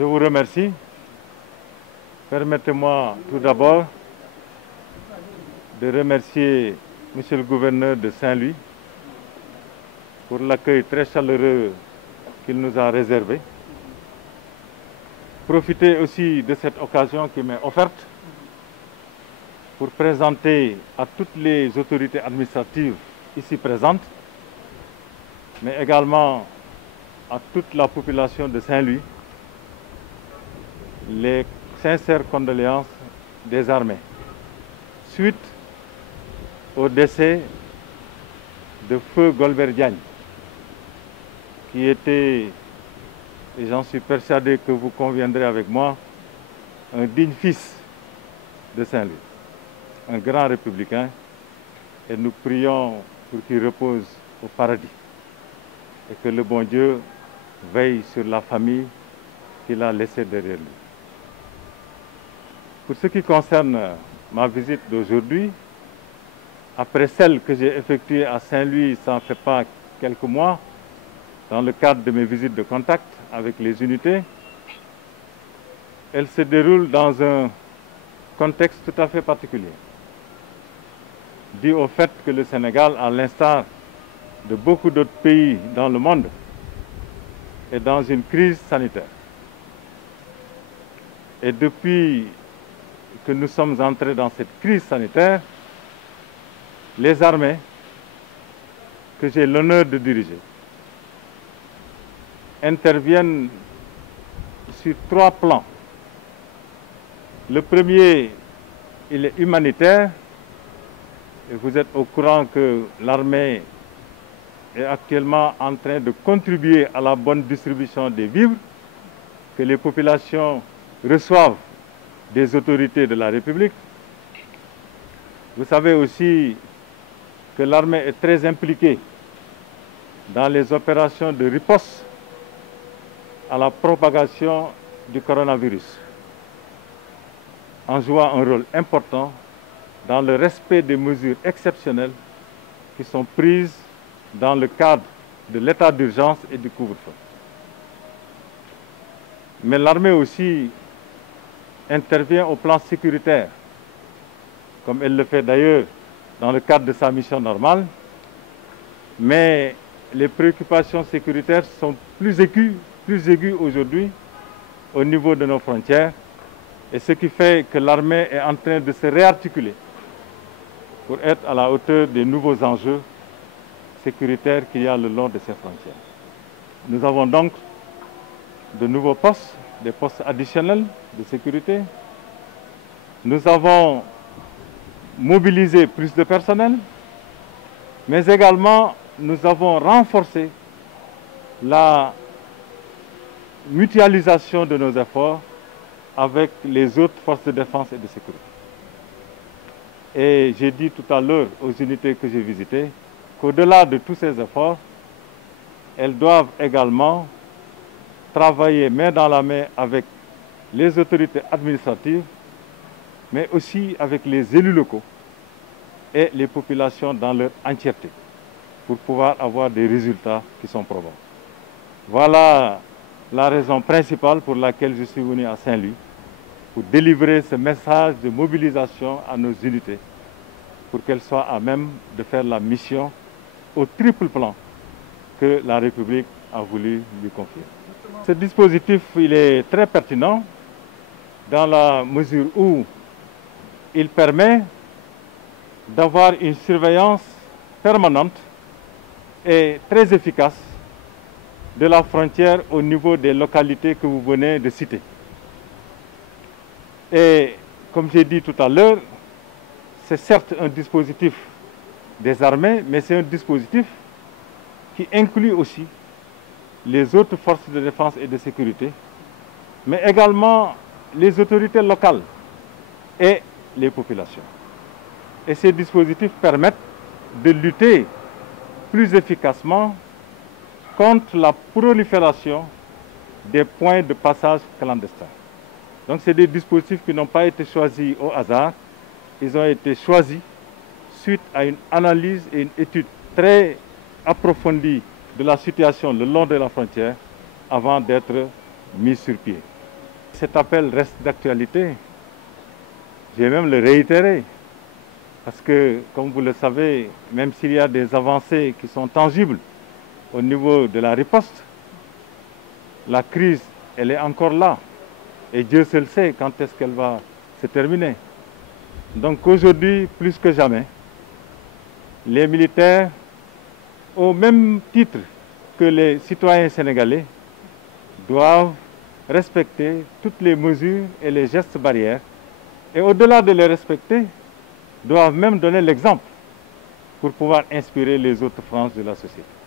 Je vous remercie. Permettez-moi tout d'abord de remercier Monsieur le gouverneur de Saint-Louis pour l'accueil très chaleureux qu'il nous a réservé. Profiter aussi de cette occasion qui m'est offerte pour présenter à toutes les autorités administratives ici présentes, mais également à toute la population de Saint-Louis, les sincères condoléances des armées suite au décès de feu Golbert Diagne, qui était, et j'en suis persuadé que vous conviendrez avec moi, un digne fils de Saint-Louis, un grand républicain, et nous prions pour qu'il repose au paradis et que le bon Dieu veille sur la famille qu'il a laissée derrière lui. Pour ce qui concerne ma visite d'aujourd'hui, après celle que j'ai effectuée à Saint-Louis, ça ne fait pas quelques mois, dans le cadre de mes visites de contact avec les unités, elle se déroule dans un contexte tout à fait particulier, dû au fait que le Sénégal, à l'instar de beaucoup d'autres pays dans le monde, est dans une crise sanitaire. Et depuis que nous sommes entrés dans cette crise sanitaire, les armées que j'ai l'honneur de diriger interviennent sur 3 plans. Le premier, il est humanitaire, et vous êtes au courant que l'armée est actuellement en train de contribuer à la bonne distribution des vivres que les populations reçoivent des autorités de la République. Vous savez aussi que l'armée est très impliquée dans les opérations de riposte à la propagation du coronavirus, en jouant un rôle important dans le respect des mesures exceptionnelles qui sont prises dans le cadre de l'état d'urgence et du couvre-feu. Mais l'armée aussi intervient au plan sécuritaire, comme elle le fait d'ailleurs dans le cadre de sa mission normale, mais les préoccupations sécuritaires sont plus aiguës aujourd'hui au niveau de nos frontières, et ce qui fait que l'armée est en train de se réarticuler pour être à la hauteur des nouveaux enjeux sécuritaires qu'il y a le long de ces frontières. Nous avons donc de nouveaux postes, des postes additionnels de sécurité. Nous avons mobilisé plus de personnel, mais également nous avons renforcé la mutualisation de nos efforts avec les autres forces de défense et de sécurité. Et j'ai dit tout à l'heure aux unités que j'ai visitées qu'au-delà de tous ces efforts, elles doivent également travailler main dans la main avec les autorités administratives, mais aussi avec les élus locaux et les populations dans leur entièreté, pour pouvoir avoir des résultats qui sont probants. Voilà la raison principale pour laquelle je suis venu à Saint-Louis, pour délivrer ce message de mobilisation à nos unités, pour qu'elles soient à même de faire la mission au triple plan que la République a voulu lui confier. Ce dispositif, il est très pertinent dans la mesure où il permet d'avoir une surveillance permanente et très efficace de la frontière au niveau des localités que vous venez de citer. Et comme j'ai dit tout à l'heure, c'est certes un dispositif des armées, mais c'est un dispositif qui inclut aussi les autres forces de défense et de sécurité, mais également les autorités locales et les populations. Et ces dispositifs permettent de lutter plus efficacement contre la prolifération des points de passage clandestins. Donc c'est des dispositifs qui n'ont pas été choisis au hasard, ils ont été choisis suite à une analyse et une étude très approfondie de la situation le long de la frontière avant d'être mis sur pied. Cet appel reste d'actualité. Je vais même le réitérer. Parce que, comme vous le savez, même s'il y a des avancées qui sont tangibles au niveau de la riposte, la crise, elle est encore là. Et Dieu seul sait quand est-ce qu'elle va se terminer. Donc aujourd'hui, plus que jamais, les militaires, au même titre que les citoyens sénégalais, doivent respecter toutes les mesures et les gestes barrières. Et au-delà de les respecter, doivent même donner l'exemple pour pouvoir inspirer les autres franges de la société.